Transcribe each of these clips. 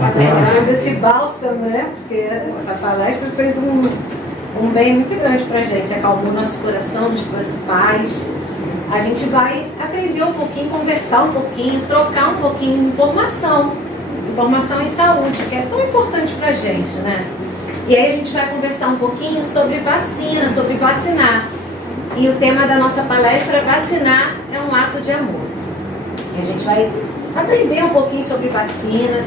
Depois desse bálsamo, né? Porque essa palestra fez um bem muito grande pra gente, acalmou nosso coração, nos trouxe paz. A gente vai aprender um pouquinho, conversar um pouquinho, trocar um pouquinho de informação em saúde, que é tão importante pra gente, né? E aí a gente vai conversar um pouquinho sobre vacina, sobre vacinar. E o tema da nossa palestra é vacinar é um ato de amor. E a gente vai aprender um pouquinho sobre vacina.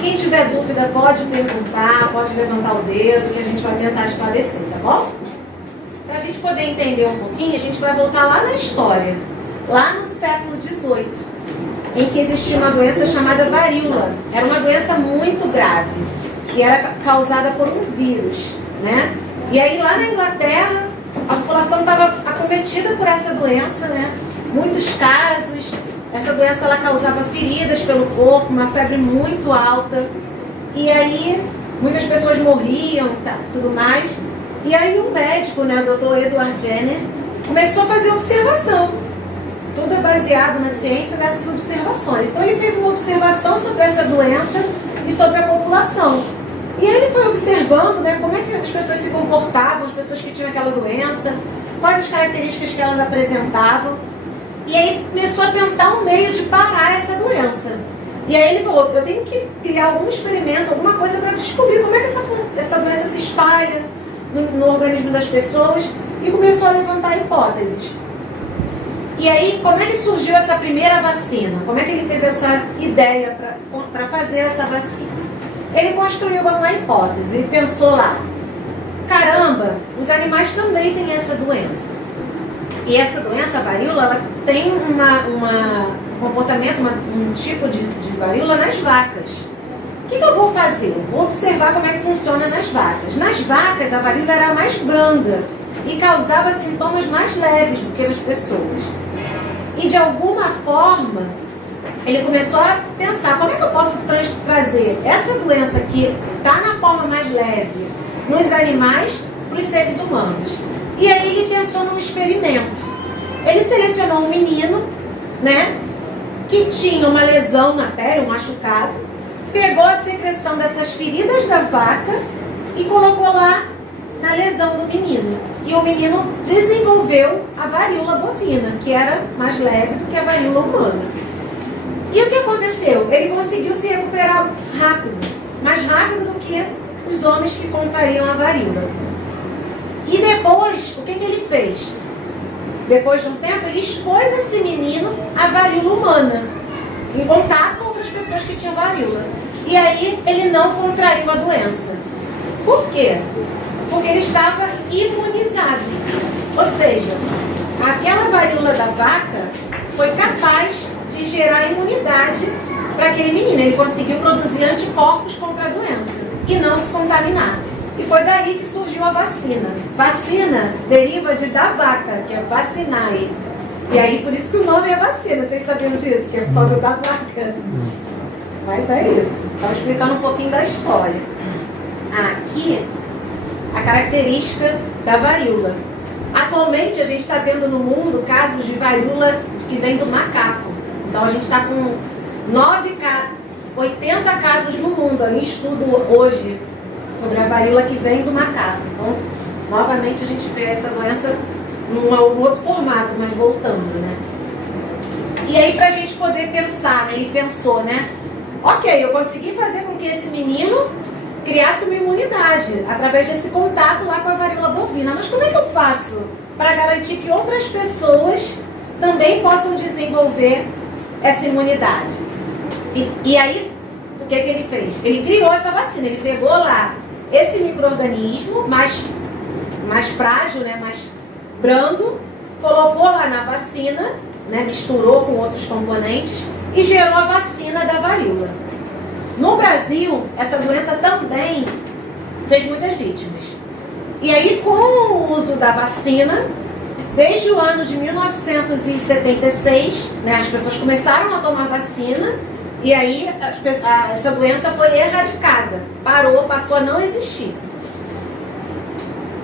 Quem tiver dúvida pode perguntar, pode levantar o dedo, que a gente vai tentar esclarecer, tá bom? Para a gente poder entender um pouquinho, a gente vai voltar lá na história, lá no século XVIII, em que existia uma doença chamada varíola. Era uma doença muito grave e era causada por um vírus, né? E aí lá na Inglaterra, a população estava acometida por essa doença, né? Muitos casos. Essa doença ela causava feridas pelo corpo, uma febre muito alta. E aí muitas pessoas morriam, tudo mais. E aí o médico, né, o Dr. Edward Jenner, começou a fazer observação. Tudo é baseado na ciência, nessas observações. Então ele fez uma observação sobre essa doença e sobre a população. E aí ele foi observando, né, como é que as pessoas se comportavam, as pessoas que tinham aquela doença, quais as características que elas apresentavam. E aí começou a pensar um meio de parar essa doença. E aí ele falou, eu tenho que criar algum experimento, alguma coisa para descobrir como é que essa doença se espalha no organismo das pessoas. E começou a levantar hipóteses. E aí, como é que surgiu essa primeira vacina? Como é que ele teve essa ideia para fazer essa vacina? Ele construiu uma hipótese, ele pensou lá, caramba, os animais também têm essa doença. E essa doença, a varíola, ela tem um comportamento, um tipo de varíola nas vacas. O que eu vou fazer? Vou observar como é que funciona nas vacas. Nas vacas, a varíola era mais branda e causava sintomas mais leves do que nas pessoas. E de alguma forma, ele começou a pensar, como é que eu posso trazer essa doença que está na forma mais leve nos animais para os seres humanos? E aí ele pensou num experimento. Ele selecionou um menino, né, que tinha uma lesão na pele, um machucado, pegou a secreção dessas feridas da vaca e colocou lá na lesão do menino. E o menino desenvolveu a varíola bovina, que era mais leve do que a varíola humana. E o que aconteceu? Ele conseguiu se recuperar rápido, mais rápido do que os homens que contraíam a varíola. E depois, o que ele fez? Depois de um tempo, ele expôs esse menino à varíola humana, em contato com outras pessoas que tinham varíola. E aí, ele não contraiu a doença. Por quê? Porque ele estava imunizado. Ou seja, aquela varíola da vaca foi capaz de gerar imunidade para aquele menino. Ele conseguiu produzir anticorpos contra a doença e não se contaminar. E foi daí que surgiu a vacina. Vacina deriva de da vaca, que é vacinae. E aí, por isso que o nome é vacina. Vocês sabiam disso? Que é por causa da vaca. Mas é isso. Estava explicando um pouquinho da história. Aqui, a característica da varíola. Atualmente, a gente está tendo no mundo casos de varíola que vem do macaco. Então, a gente está com 80 casos no mundo. Em estudo hoje sobre a varíola que vem do macaco. Então, novamente a gente vê essa doença num outro formato, mas voltando, né? E aí, pra gente poder pensar, né? Ele pensou, né? Ok, eu consegui fazer com que esse menino criasse uma imunidade através desse contato lá com a varíola bovina. Mas como é que eu faço para garantir que outras pessoas também possam desenvolver essa imunidade? E aí, o que ele fez? Ele criou essa vacina, ele pegou lá esse micro-organismo mais frágil, né, mais brando, colocou lá na vacina, né, misturou com outros componentes e gerou a vacina da varíola. No Brasil, essa doença também fez muitas vítimas. E aí, com o uso da vacina, desde o ano de 1976, né, as pessoas começaram a tomar vacina. E aí, essa doença foi erradicada. Parou, passou a não existir.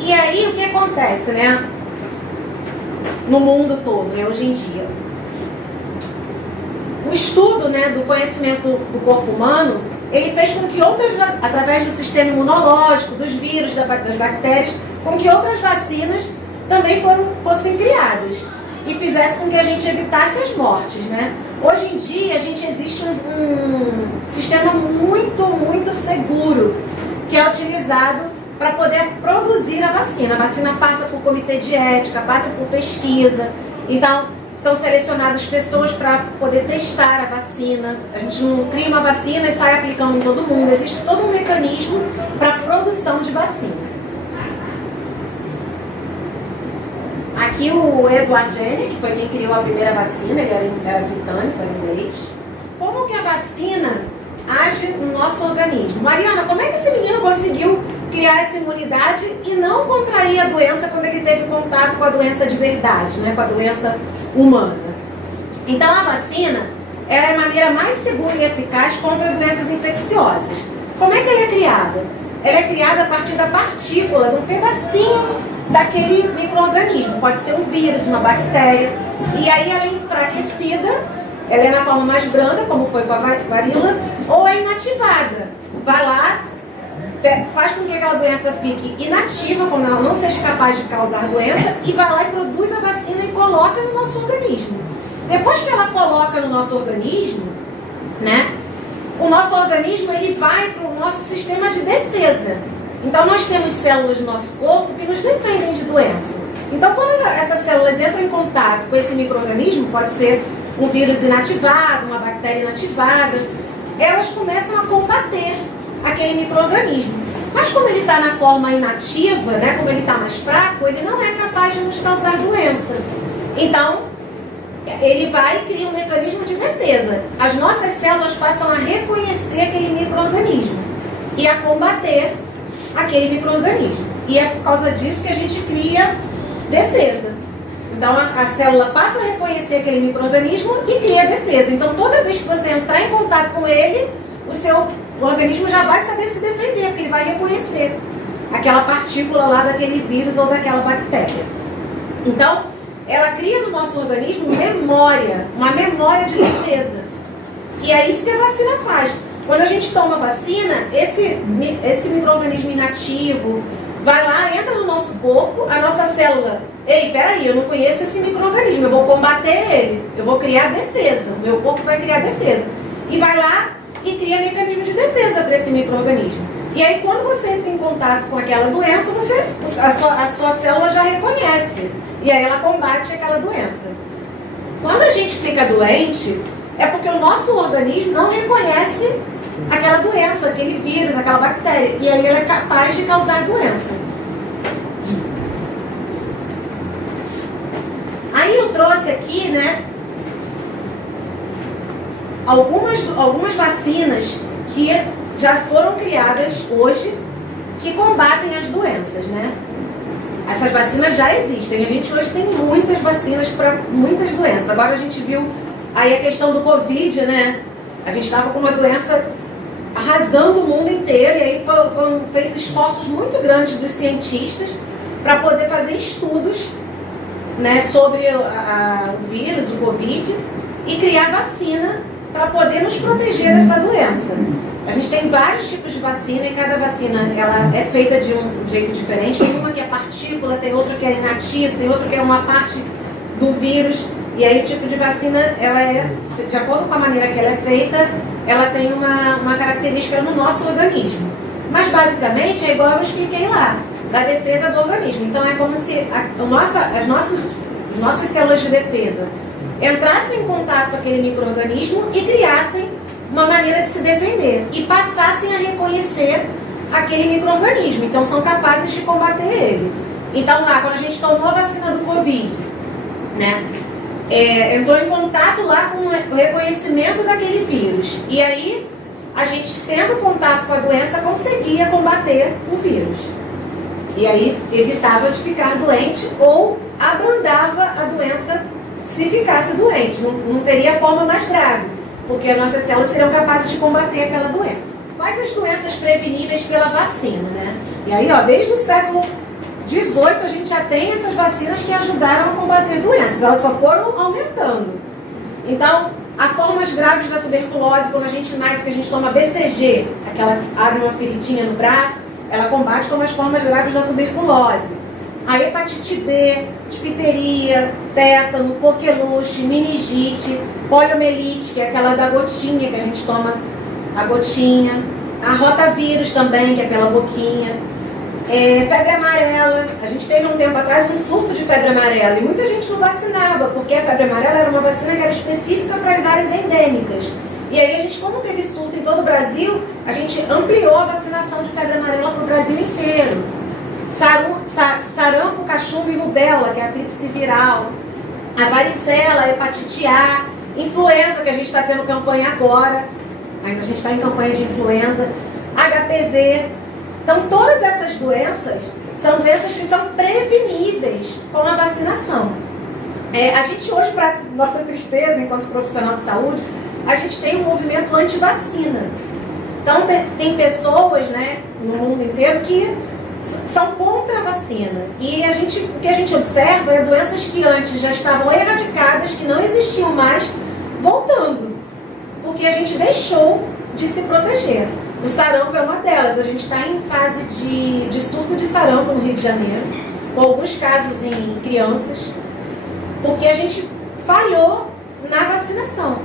E aí, o que acontece, né? No mundo todo, né? Hoje em dia. O estudo, né, do conhecimento do corpo humano, ele fez com que através do sistema imunológico, dos vírus, das bactérias, com que outras vacinas também fossem criadas e fizesse com que a gente evitasse as mortes, né? Hoje em dia, existe um sistema muito, muito seguro que é utilizado para poder produzir a vacina. A vacina passa por comitê de ética, passa por pesquisa. Então, são selecionadas pessoas para poder testar a vacina. A gente não cria uma vacina e sai aplicando em todo mundo. Existe todo um mecanismo para a produção de vacina. Aqui o Edward Jenner, que foi quem criou a primeira vacina, ele era britânico, era inglês. Como que a vacina age no nosso organismo? Mariana, como é que esse menino conseguiu criar essa imunidade e não contrair a doença quando ele teve contato com a doença de verdade, né? Com a doença humana? Então a vacina é a maneira mais segura e eficaz contra doenças infecciosas. Como é que ela é criada? Ela é criada a partir da partícula, de um pedacinho daquele micro-organismo. Pode ser um vírus, uma bactéria. E aí ela é enfraquecida, ela é na forma mais branda, como foi com a varíola, ou é inativada. Vai lá, faz com que aquela doença fique inativa, quando ela não seja capaz de causar doença, e vai lá e produz a vacina e coloca no nosso organismo. Depois que ela coloca no nosso organismo, né, o nosso organismo ele vai para o nosso sistema de defesa. Então nós temos células no nosso corpo que nos defendem de doença. Então quando essas células entram em contato com esse micro-organismo, pode ser um vírus inativado, uma bactéria inativada, elas começam a combater aquele micro-organismo. Mas como ele está na forma inativa, né, como ele está mais fraco, ele não é capaz de nos causar doença. Então, ele vai e cria um mecanismo de defesa. As nossas células passam a reconhecer aquele micro-organismo e a combater aquele micro-organismo. E é por causa disso que a gente cria defesa. Então a célula passa a reconhecer aquele micro-organismo e cria defesa. Então toda vez que você entrar em contato com ele, o organismo já vai saber se defender, porque ele vai reconhecer aquela partícula lá daquele vírus ou daquela bactéria. Então, ela cria no nosso organismo memória, uma memória de defesa. E é isso que a vacina faz. Quando a gente toma vacina, esse micro-organismo inativo vai lá, entra no nosso corpo, a nossa célula, ei, peraí, eu não conheço esse micro-organismo, eu vou combater ele, eu vou criar defesa, o meu corpo vai criar defesa. E vai lá e cria mecanismo de defesa para esse micro-organismo. E aí quando você entra em contato com aquela doença, a sua célula já reconhece. E aí ela combate aquela doença. Quando a gente fica doente, é porque o nosso organismo não reconhece aquela doença, aquele vírus, aquela bactéria. E aí ela é capaz de causar doença. Aí eu trouxe aqui, né, algumas vacinas que já foram criadas hoje que combatem as doenças, né? Essas vacinas já existem. A gente hoje tem muitas vacinas para muitas doenças. Agora a gente viu aí a questão do Covid, né? A gente estava com uma doença arrasando o mundo inteiro e aí foram feitos esforços muito grandes dos cientistas para poder fazer estudos, né, sobre o vírus, o Covid, e criar vacina para poder nos proteger dessa doença. A gente tem vários tipos de vacina e cada vacina ela é feita de um jeito diferente. Tem uma que é partícula, tem outra que é inativa, tem outra que é uma parte do vírus. E aí o tipo de vacina, ela é, de acordo com a maneira que ela é feita, ela tem uma característica no nosso organismo. Mas basicamente é igual eu expliquei lá, da defesa do organismo. Então é como se as nossas células de defesa entrassem em contato com aquele micro-organismo e criassem uma maneira de se defender e passassem a reconhecer aquele micro-organismo. Então são capazes de combater ele. Então lá, quando a gente tomou a vacina do Covid, né, entrou em contato lá com o reconhecimento daquele vírus. E aí, a gente, tendo contato com a doença, conseguia combater o vírus. E aí, evitava de ficar doente ou abrandava a doença se ficasse doente. Não teria forma mais grave, porque as nossas células seriam capazes de combater aquela doença. Quais as doenças preveníveis pela vacina, né? E aí, ó, desde o século 18 a gente já tem essas vacinas que ajudaram a combater doenças, elas só foram aumentando. Então, Há formas graves da tuberculose, quando a gente nasce, que a gente toma BCG, aquela abre uma feridinha no braço, ela combate como as formas graves da tuberculose. A hepatite B, difteria, tétano, coqueluche, meningite, poliomielite, que é aquela da gotinha, que a gente toma a gotinha. A rotavírus também, que é pela boquinha. Febre amarela, a gente teve um tempo atrás um surto de febre amarela e muita gente não vacinava, porque a febre amarela era uma vacina que era específica para as áreas endêmicas. E aí a gente, como teve surto em todo o Brasil, a gente ampliou a vacinação de febre amarela para o Brasil inteiro. Sarampo, cachumba e rubéola, que é a tríplice viral. A varicela, a hepatite A, influenza, que a gente está tendo campanha agora, ainda a gente está em campanha de influenza, HPV. Então, todas essas doenças são doenças que são preveníveis com a vacinação. A gente hoje, para nossa tristeza, enquanto profissional de saúde, a gente tem um movimento anti-vacina. Então, tem pessoas, né, no mundo inteiro que são contra a vacina. E o que a gente observa é doenças que antes já estavam erradicadas, que não existiam mais, voltando. Porque a gente deixou de se proteger. O sarampo é uma delas. A gente está em fase de surto de sarampo no Rio de Janeiro, com alguns casos em crianças, porque a gente falhou na vacinação,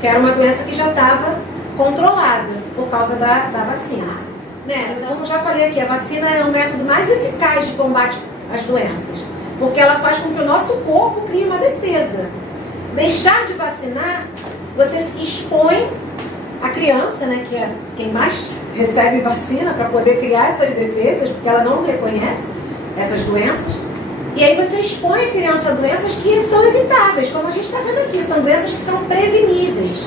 que era uma doença que já estava controlada por causa da vacina. Né? Então, eu já falei aqui, a vacina é o método mais eficaz de combate às doenças, porque ela faz com que o nosso corpo crie uma defesa. Deixar de vacinar, você expõe a criança, né, que é quem mais recebe vacina para poder criar essas defesas, porque ela não reconhece essas doenças. E aí você expõe a criança a doenças que são evitáveis, como a gente está vendo aqui, são doenças que são preveníveis.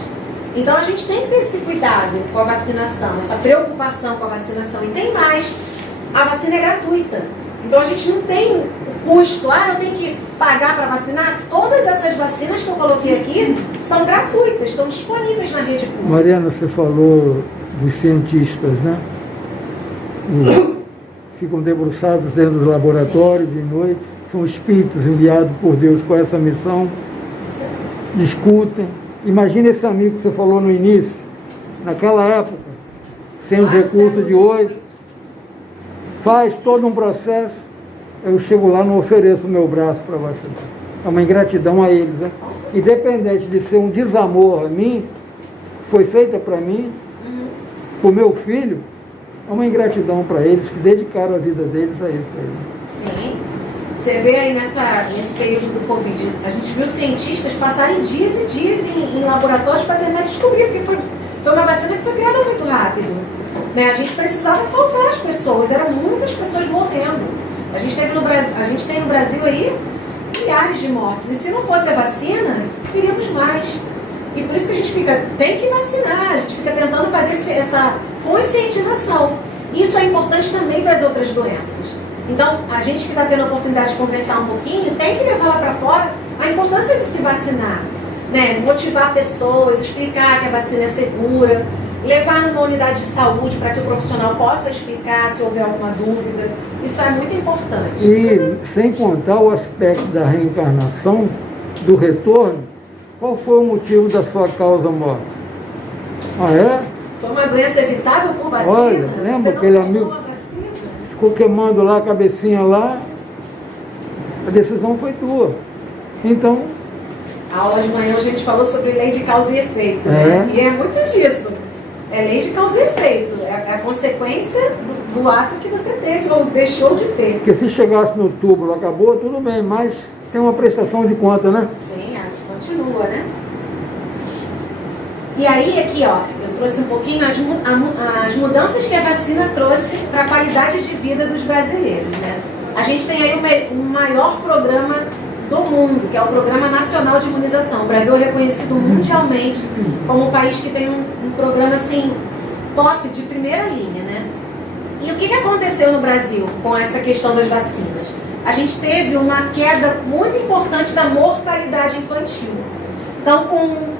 Então a gente tem que ter esse cuidado com a vacinação, essa preocupação com a vacinação. E tem mais, a vacina é gratuita. Então a gente não tem o custo, eu tenho que pagar para vacinar. Todas essas vacinas que eu coloquei aqui são gratuitas, estão disponíveis na rede pública. Mariana, você falou dos cientistas, né? Ficam debruçados dentro dos laboratórios de noite, são espíritos enviados por Deus com essa missão, discutem. Imagina esse amigo que você falou no início, naquela época, sem os recursos de hoje, faz todo um processo, eu chego lá e não ofereço o meu braço para vacinar. É uma ingratidão a eles, né? Independente de ser um desamor a mim, foi feita para mim, o meu filho, é uma ingratidão para eles, que dedicaram a vida deles a isso. Sim. Você vê aí nesse período do Covid, a gente viu cientistas passarem dias e dias em laboratórios para tentar descobrir, porque foi uma vacina que foi criada muito rápido. Né? A gente precisava salvar as pessoas, eram muitas pessoas morrendo. A gente tem no Brasil aí milhares de mortes, e se não fosse a vacina, teríamos mais. E por isso que a gente tem que vacinar, a gente fica tentando fazer essa conscientização. Isso é importante também para as outras doenças. Então, a gente que está tendo a oportunidade de conversar um pouquinho, tem que levar lá para fora a importância de se vacinar. Né? Motivar pessoas, explicar que a vacina é segura, levar numa unidade de saúde para que o profissional possa explicar se houver alguma dúvida. Isso é muito importante. E, sem contar o aspecto da reencarnação, do retorno, qual foi o motivo da sua causa morte? Ah, é? Foi uma doença evitável por vacina? Olha, lembra aquele amigo ficou queimando lá a cabecinha lá? A decisão foi tua. Então... A aula de manhã a gente falou sobre lei de causa e efeito, né? E é muito disso. É lei de causa e efeito. É a consequência do ato que você teve ou deixou de ter. Porque se chegasse no túmulo, acabou, tudo bem, mas tem uma prestação de conta, né? Sim, continua, né? E aí, aqui, ó, eu trouxe um pouquinho as mudanças que a vacina trouxe para a qualidade de vida dos brasileiros, né? A gente tem aí o maior programa do mundo, que é o Programa Nacional de Imunização. O Brasil é reconhecido mundialmente como um país que tem um programa, assim, top, de primeira linha, né? E o que aconteceu no Brasil com essa questão das vacinas? A gente teve uma queda muito importante da mortalidade infantil. Então, com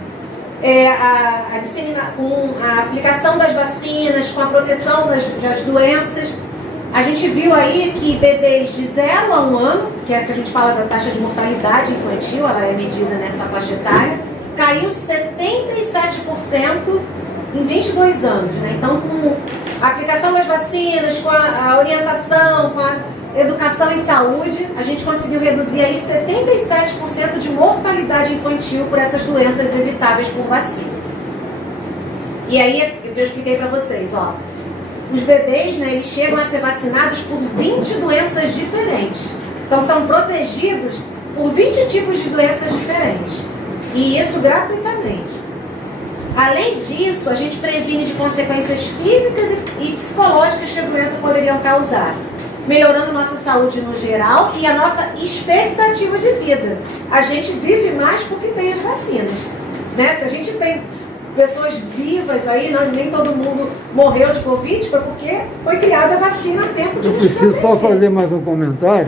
a aplicação das vacinas, com a proteção das doenças, a gente viu aí que bebês de 0 a 1 ano, que é que a gente fala da taxa de mortalidade infantil, ela é medida nessa faixa etária, caiu 77% em 22 anos, né? Então, com a aplicação das vacinas, com a orientação, com a educação em saúde, a gente conseguiu reduzir aí 77% de mortalidade infantil por essas doenças evitáveis por vacina. E aí, eu expliquei para vocês, ó, os bebês, né, eles chegam a ser vacinados por 20 doenças diferentes. Então, são protegidos por 20 tipos de doenças diferentes. E isso gratuitamente. Além disso, a gente previne de consequências físicas e psicológicas que a doença poderiam causar, melhorando nossa saúde no geral e a nossa expectativa de vida. A gente vive mais porque tem as vacinas, né? Se a gente tem pessoas vivas aí, nem todo mundo morreu de Covid, foi porque foi criada a vacina a tempo de Eu nos preciso só proteger. fazer mais um comentário.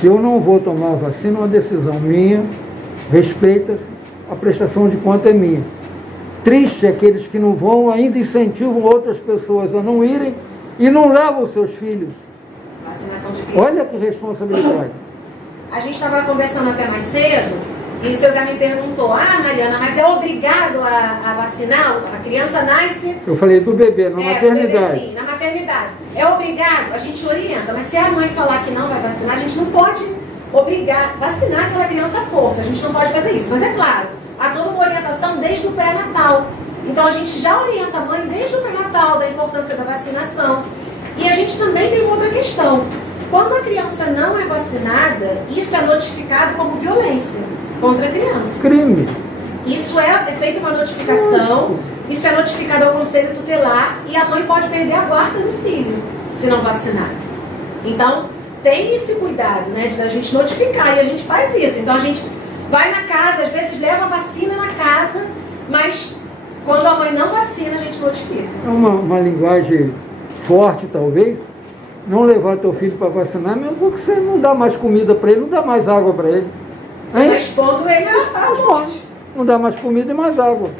Se eu não vou tomar a vacina, é uma decisão minha, respeita, a prestação de conta é minha. Triste aqueles que não vão, ainda incentivam outras pessoas a não irem e não levam os seus filhos. Vacinação de criança. Olha que responsabilidade. A gente estava conversando até mais cedo e o seu Zé me perguntou: Mariana, mas é obrigado a vacinar? A criança nasce... Eu falei do bebê, na do maternidade. bebezinho, na maternidade. É obrigado? A gente orienta, mas se a mãe falar que não vai vacinar, a gente não pode obrigar, vacinar aquela criança à força. A gente não pode fazer isso. Mas é claro, há toda uma orientação desde o pré-natal. Então a gente já orienta a mãe desde o pré-natal da importância da vacinação. E a gente também tem uma outra questão. Quando a criança não é vacinada, isso é notificado como violência contra a criança. Crime. Isso é feita uma notificação, isso é notificado ao conselho tutelar e a mãe pode perder a guarda do filho se não vacinar. Então, tem esse cuidado, né, de a gente notificar, e a gente faz isso. Então, a gente vai na casa, às vezes leva a vacina na casa, mas quando a mãe não vacina, a gente notifica. É uma linguagem forte, talvez. Não levar teu filho para vacinar, mesmo porque você não dá mais comida para ele, não dá mais água para ele. Você está expondo ele a morte. Não dá mais comida e mais água.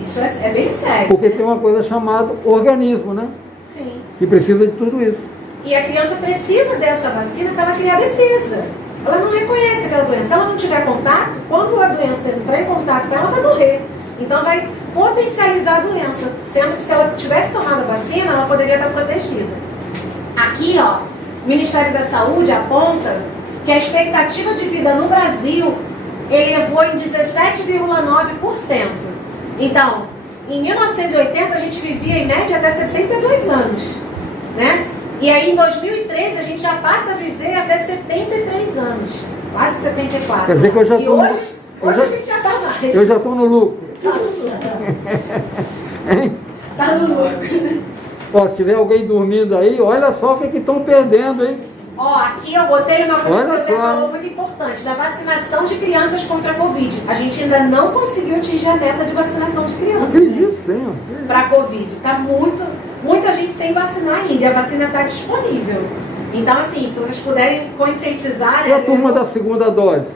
Isso é bem sério. Porque né? tem uma coisa chamada organismo, né? Sim. Que precisa de tudo isso. E a criança precisa dessa vacina para ela criar defesa. Ela não reconhece aquela doença. Se ela não tiver contato, quando a doença entrar em contato com ela, ela vai morrer. Então vai potencializar a doença. Sendo que se ela tivesse tomado a vacina, ela poderia estar protegida. Aqui, ó, o Ministério da Saúde aponta que a expectativa de vida no Brasil elevou em 17,9%. Então, em 1980 a gente vivia em média até 62 anos, né? E aí em 2013 a gente já passa a viver até 73 anos, quase 74. Quer dizer que eu já e tô hoje a gente já está mais. Eu já estou no lucro. Tá no lucro. Hein? Tá no lucro. Ó, se tiver alguém dormindo aí, olha só o que estão perdendo, hein? Ó, aqui eu botei uma coisa Olha que você só. falou muito importante, da vacinação de crianças contra a Covid. A gente ainda não conseguiu atingir a meta de vacinação de crianças. Acredito, sim. Para a Covid. Tá muita gente sem vacinar ainda, e a vacina está disponível. Então, assim, se vocês puderem conscientizar... E a turma da segunda dose?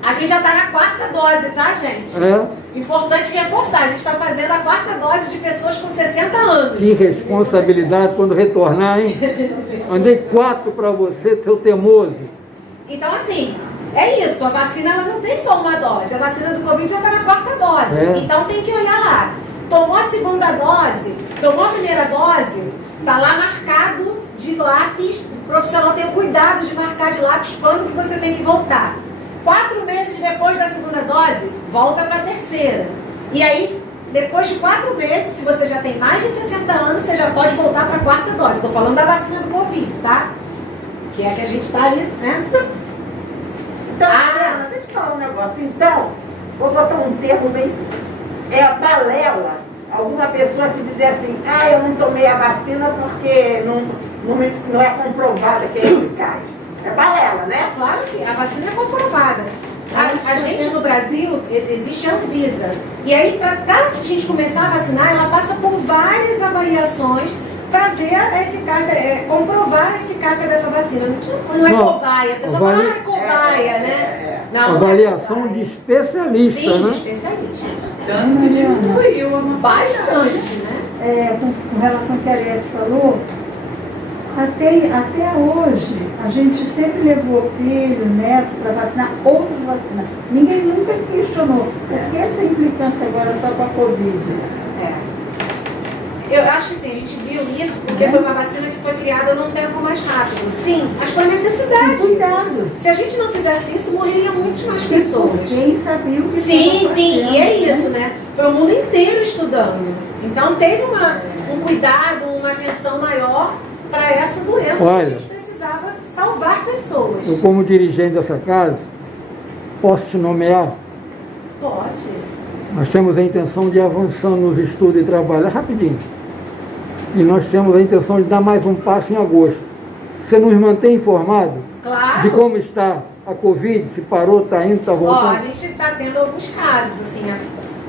A gente já está na 4ª dose, tá, gente? É. Importante reforçar, a gente está fazendo a 4ª dose de pessoas com 60 anos. Que responsabilidade quando retornar, hein? Mandei 4 para você, seu teimoso. Então, assim, é isso. A vacina ela não tem só uma dose. A vacina do Covid já está na 4ª dose. É. Então, tem que olhar lá. Tomou a segunda dose, tomou a primeira dose, está lá marcado de lápis. O profissional tem o cuidado de marcar de lápis quando que você tem que voltar. 4 meses depois da segunda dose, volta para a terceira. E aí, depois de 4 meses, se você já tem mais de 60 anos, você já pode voltar para a 4ª dose. Estou falando da vacina do Covid, tá? Que é a que a gente está ali, né? Então, Mariana, deixa eu te falar um negócio. Então, vou botar um termo bem... É a balela. Alguma pessoa que dizer assim, eu não tomei a vacina porque não é comprovada que é eficaz. É balela, né? Claro que a vacina é comprovada. A gente no Brasil, existe a Anvisa. E aí, para a gente começar a vacinar, ela passa por várias avaliações para ver a eficácia, comprovar a eficácia dessa vacina. Não é cobaia. A pessoa fala, é cobaia, né? Não, Avaliação de especialista, sim, né? de especialistas. Tanto que diminuiu Bastante, né? Com relação ao que a Ariete falou, Até hoje, a gente sempre levou filho, neto para vacinar, outros vacinar. Ninguém nunca questionou por que essa implicância agora só com a Covid. Eu acho que sim, a gente viu isso porque foi uma vacina que foi criada num tempo mais rápido. Sim, mas foi necessidade. Cuidado. Se a gente não fizesse isso, morreriam muitas mais pessoas. Quem sabia o que Sim, estava sim, fazendo, e é isso, né? Foi o mundo inteiro estudando. Então teve um cuidado, uma atenção maior para essa doença. Olha, que a gente precisava salvar pessoas. Eu, como dirigente dessa casa, posso te nomear? Pode. Nós temos a intenção de avançar nos estudos e trabalho rapidinho. E nós temos a intenção de dar mais um passo em agosto. Você nos mantém informado Claro. de como está a Covid, se parou, está indo, está Ó, voltando? a gente está tendo alguns casos, assim,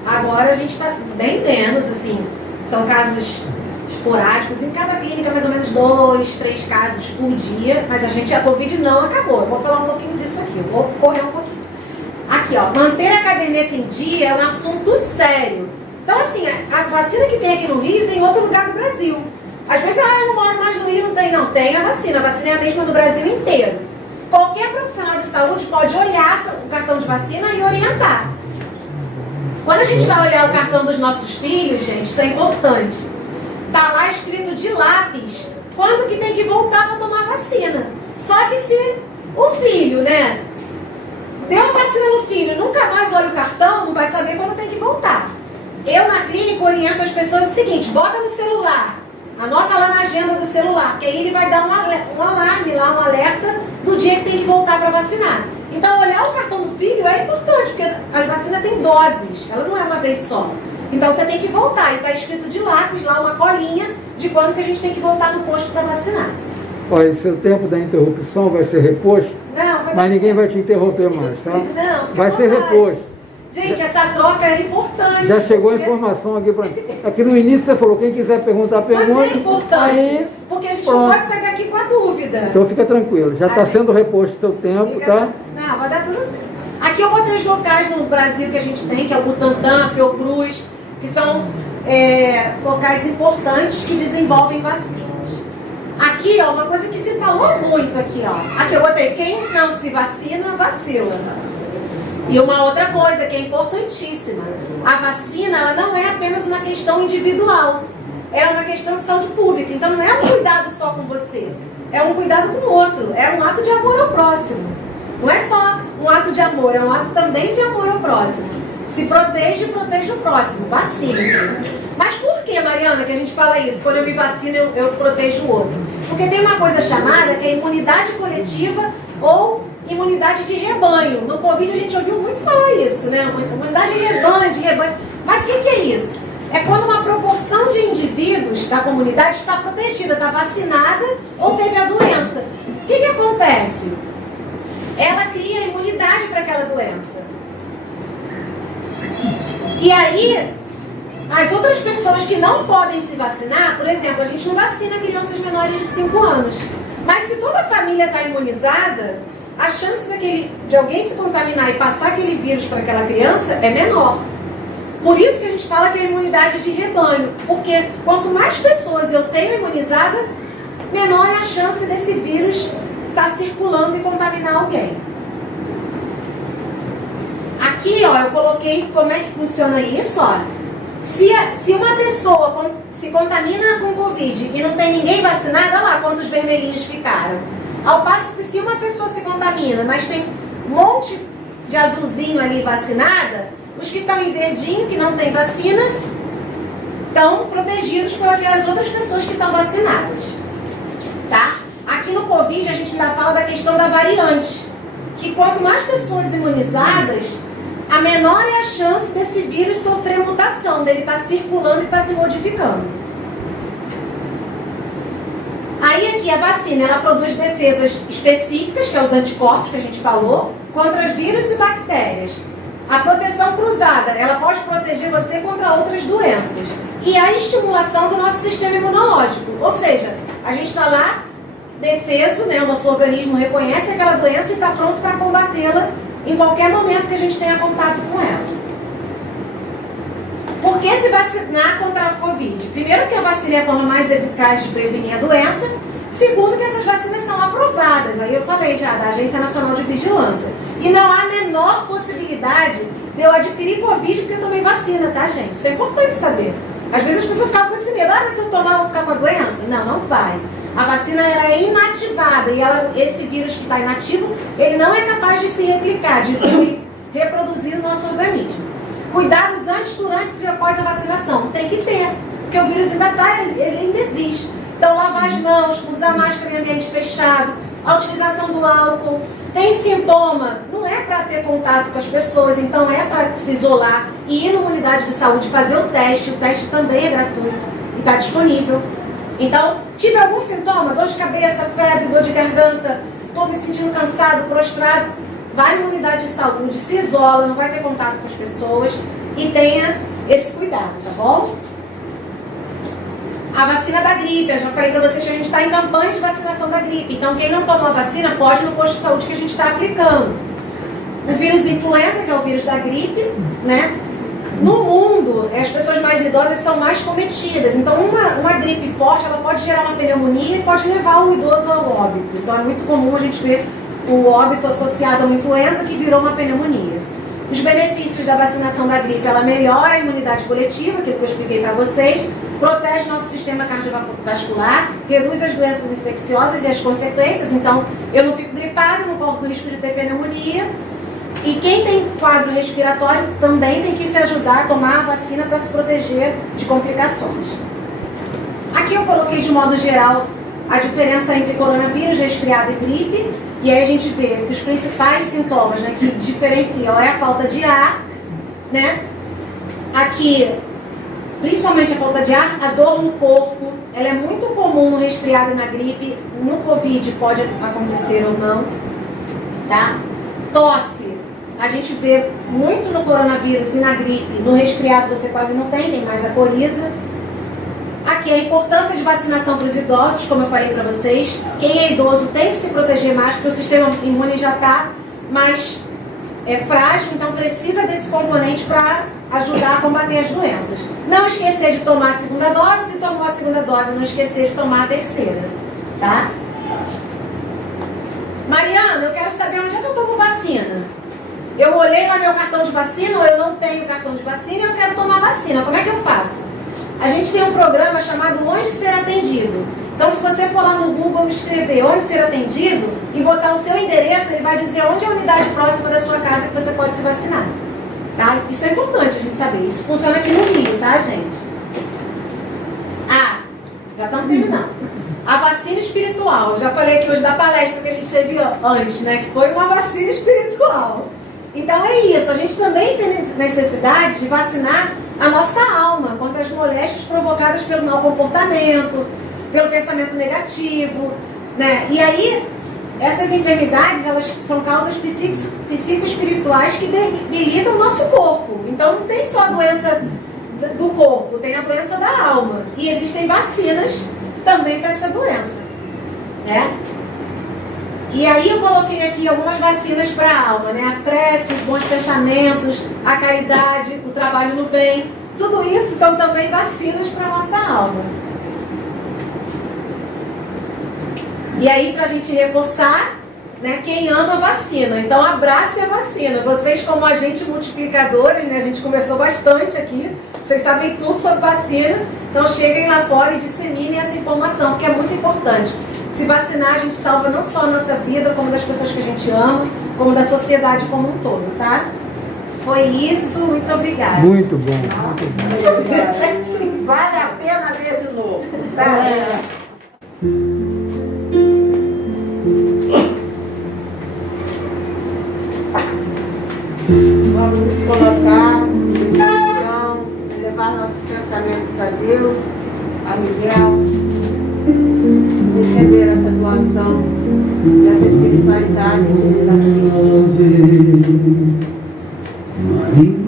agora a gente está bem menos, assim, são casos esporádicos, em cada clínica mais ou menos 2, 3 casos por dia, mas a Covid não acabou. Eu vou falar um pouquinho disso aqui, eu vou correr um pouquinho. Aqui, ó, manter a caderneta em dia é um assunto sério. Então, assim, a vacina que tem aqui no Rio tem em outro lugar do Brasil. Às vezes, eu não moro mais no Rio, não tem. Não, tem a vacina é a mesma no Brasil inteiro. Qualquer profissional de saúde pode olhar o cartão de vacina e orientar. Quando a gente vai olhar o cartão dos nossos filhos, gente, isso é importante. Tá lá escrito de lápis quando que tem que voltar para tomar vacina. Só que se o filho, né, deu a vacina no filho, nunca mais olha o cartão, não vai saber quando tem que voltar. Eu, na clínica, oriento as pessoas o seguinte: bota no celular, anota lá na agenda do celular, porque aí ele vai dar um alarme lá, um alerta do dia que tem que voltar para vacinar. Então, olhar o cartão do filho é importante, porque a vacina tem doses, ela não é uma vez só. Então, você tem que voltar, e está escrito de lápis lá, uma colinha, de quando que a gente tem que voltar no posto para vacinar. Olha, seu tempo da interrupção vai ser reposto, mas ninguém vai te interromper mais, tá? Não, vai ser reposto. Gente, essa troca é importante. Já chegou a informação aqui para aqui no início você falou, quem quiser perguntar, pergunta. Mas é importante, aí, porque a gente pronto. não pode sair daqui com a dúvida. Então fica tranquilo, já está sendo reposto o seu tempo, tá? Não, vai dar tudo certo. Aqui eu botei os locais no Brasil que a gente tem, que é o Butantan, Fiocruz, que são locais importantes que desenvolvem vacinas. Aqui, ó, uma coisa que se falou muito aqui, ó. Aqui eu botei, quem não se vacina, vacila. E uma outra coisa que é importantíssima, a vacina ela não é apenas uma questão individual, é uma questão de saúde pública. Então não é um cuidado só com você, é um cuidado com o outro, é um ato de amor ao próximo. Não é só um ato de amor, é um ato também de amor ao próximo. Se protege, protege o próximo, vacine-se. Mas por que, Mariana, que a gente fala isso? Quando eu me vacino, eu protejo o outro. Porque tem uma coisa chamada que é imunidade coletiva ou imunidade de rebanho. No Covid a gente ouviu muito falar isso, né? Imunidade de rebanho. Mas o que é isso? É quando uma proporção de indivíduos da comunidade está protegida, está vacinada ou teve a doença. O que acontece? Ela cria imunidade para aquela doença. E aí, as outras pessoas que não podem se vacinar, por exemplo, a gente não vacina crianças menores de 5 anos. Mas se toda a família está imunizada, a chance de alguém se contaminar e passar aquele vírus para aquela criança é menor. Por isso que a gente fala que é imunidade de rebanho. Porque quanto mais pessoas eu tenho imunizada, menor é a chance desse vírus estar circulando e contaminar alguém. Aqui, ó, eu coloquei como é que funciona isso, ó. Se uma pessoa se contamina com Covid e não tem ninguém vacinado, olha lá quantos vermelhinhos ficaram. Ao passo que se uma pessoa se contamina, mas tem um monte de azulzinho ali vacinada, os que estão em verdinho, que não tem vacina, estão protegidos por aquelas outras pessoas que estão vacinadas. Tá? Aqui no Covid a gente ainda fala da questão da variante, que quanto mais pessoas imunizadas, a menor é a chance desse vírus sofrer mutação, dele estar circulando e estar se modificando. Aí aqui a vacina, ela produz defesas específicas, que é os anticorpos que a gente falou, contra os vírus e bactérias. A proteção cruzada, ela pode proteger você contra outras doenças. E a estimulação do nosso sistema imunológico. Ou seja, a gente está lá, defeso, né? O nosso organismo reconhece aquela doença e está pronto para combatê-la em qualquer momento que a gente tenha contato com ela. Por que se vacinar contra a Covid? Primeiro, que a vacina é a forma mais eficaz de prevenir a doença. Segundo, que essas vacinas são aprovadas. Aí eu falei já da Agência Nacional de Vigilância. E não há a menor possibilidade de eu adquirir Covid porque eu tomei vacina, tá, gente? Isso é importante saber. Às vezes as pessoas ficam com esse medo. Mas se eu tomar, eu vou ficar com a doença. Não, não vai. A vacina ela é inativada. E esse vírus que está inativo, ele não é capaz de se replicar, de se reproduzir no nosso organismo. Cuidados antes, durante e após a vacinação. Tem que ter. Porque o vírus ainda está, ele ainda existe. Então, lavar as mãos, usar máscara em ambiente fechado, a utilização do álcool. Tem sintoma, não é para ter contato com as pessoas, então é para se isolar e ir numa unidade de saúde fazer o teste também é gratuito e está disponível. Então, tive algum sintoma, dor de cabeça, febre, dor de garganta, estou me sentindo cansado, prostrado, vai numa unidade de saúde, se isola, não vai ter contato com as pessoas e tenha esse cuidado, tá bom? A vacina da gripe, eu já falei para vocês que a gente está em campanha de vacinação da gripe. Então, quem não tomou a vacina pode ir no posto de saúde que a gente está aplicando. O vírus influenza, que é o vírus da gripe, né? No mundo, as pessoas mais idosas são mais cometidas. Então, uma gripe forte, ela pode gerar uma pneumonia e pode levar o idoso ao óbito. Então, é muito comum a gente ver o óbito associado a uma influenza que virou uma pneumonia. Os benefícios da vacinação da gripe, ela melhora a imunidade coletiva, aquilo que eu expliquei para vocês, protege nosso sistema cardiovascular, reduz as doenças infecciosas e as consequências. Então, eu não fico gripada, não corro o risco de ter pneumonia. E quem tem quadro respiratório também tem que se ajudar a tomar a vacina para se proteger de complicações. Aqui eu coloquei de modo geral a diferença entre coronavírus, resfriado e gripe. E aí a gente vê que os principais sintomas, né, que diferenciam é a falta de ar, né? Aqui, principalmente a falta de ar, a dor no corpo, ela é muito comum no resfriado e na gripe, no Covid pode acontecer ou não, tá? Tosse, a gente vê muito no coronavírus e na gripe, no resfriado você quase não tem mais a coriza. Aqui a importância de vacinação para os idosos, como eu falei para vocês. Quem é idoso tem que se proteger mais, porque o sistema imune já está mais frágil, então precisa desse componente para ajudar a combater as doenças. Não esquecer de tomar a segunda dose, se tomou a segunda dose, não esquecer de tomar a terceira, tá? Mariana, eu quero saber onde é que eu tomo vacina. Eu olhei no meu cartão de vacina, ou eu não tenho cartão de vacina e eu quero tomar vacina. Como é que eu faço? A gente tem um programa chamado Onde Ser Atendido. Então, se você for lá no Google escrever Onde Ser Atendido e botar o seu endereço, ele vai dizer onde é a unidade próxima da sua casa que você pode se vacinar. Tá? Isso é importante a gente saber. Isso funciona aqui no Rio, tá, gente? Já estamos terminando. A vacina espiritual. Eu já falei aqui hoje da palestra que a gente teve antes, né? Que foi uma vacina espiritual. Então é isso. A gente também tem necessidade de vacinar a nossa alma contra as moléstias provocadas pelo mau comportamento, pelo pensamento negativo, né? E aí, essas enfermidades, elas são causas psicoespirituais que debilitam o nosso corpo. Então não tem só a doença do corpo, tem a doença da alma. E existem vacinas também para essa doença, né? E aí eu coloquei aqui algumas vacinas para a alma, né? A prece, os bons pensamentos, a caridade, o trabalho no bem. Tudo isso são também vacinas para a nossa alma. E aí, para a gente reforçar, né, quem ama vacina. Então, abrace a vacina. Vocês, como agentes multiplicadores, né, a gente conversou bastante aqui, vocês sabem tudo sobre vacina. Então, cheguem lá fora e disseminem essa informação, porque é muito importante. Se vacinar, a gente salva não só a nossa vida, como das pessoas que a gente ama, como da sociedade como um todo, tá? Foi isso, muito obrigada. Muito bom. Muito bom. Vale a pena ver de novo, tá? Vamos colocar meditação, elevar nossos pensamentos a Deus, a Miguel, receber essa doação dessa espiritualidade da ciência. Maria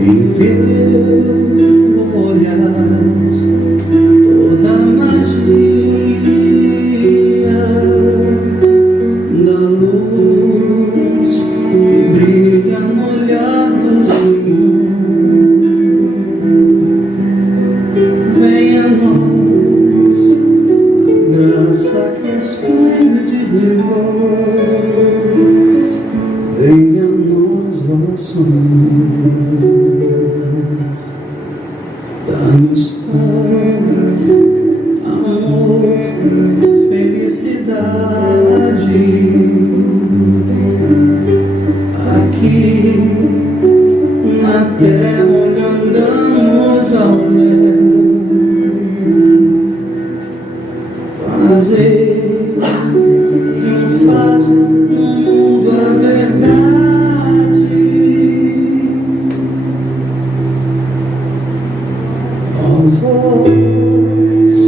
em teu olhar, toda a magia da luz que brilha no olhar do Senhor. Venha a nós, graça que expande de vós. Venha a nós, vosso amor. Dá-nos paz, amor, felicidade. Aqui na terra onde andamos ao léu, fazer triunfar no mundo a verdade. Ó vós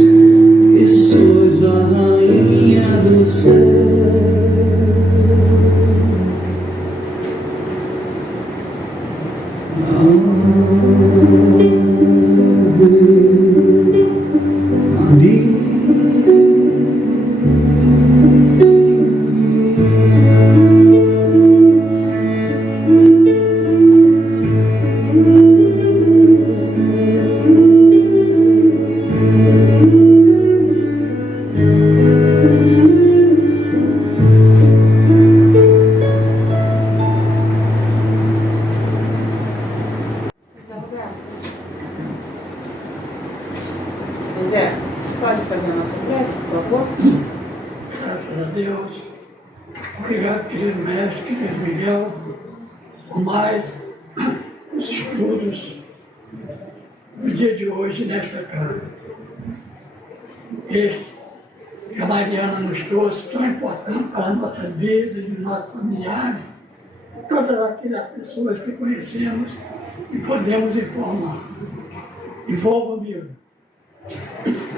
que sois a rainha do céu, Zé, pode fazer a nossa prece, por favor? Graças a Deus. Obrigado, querido mestre, querido Miguel, por mais os estudos no dia de hoje nesta casa. Este que a Mariana nos trouxe, tão importante para a nossa vida, de nossos familiares, todas aquelas pessoas que conhecemos e podemos informar. Envolva-me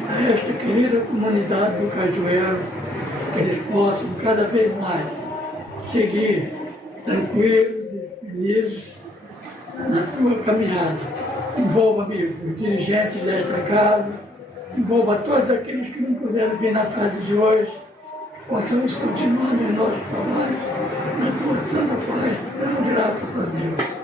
a esta querida comunidade do Cajueiro, que eles possam cada vez mais seguir tranquilos e felizes na tua caminhada. Envolva-me os dirigentes desta casa, envolva todos aqueles que não puderam vir na tarde de hoje, possamos continuar nos nossos trabalhos, na tua santa paz, dando graças a Deus.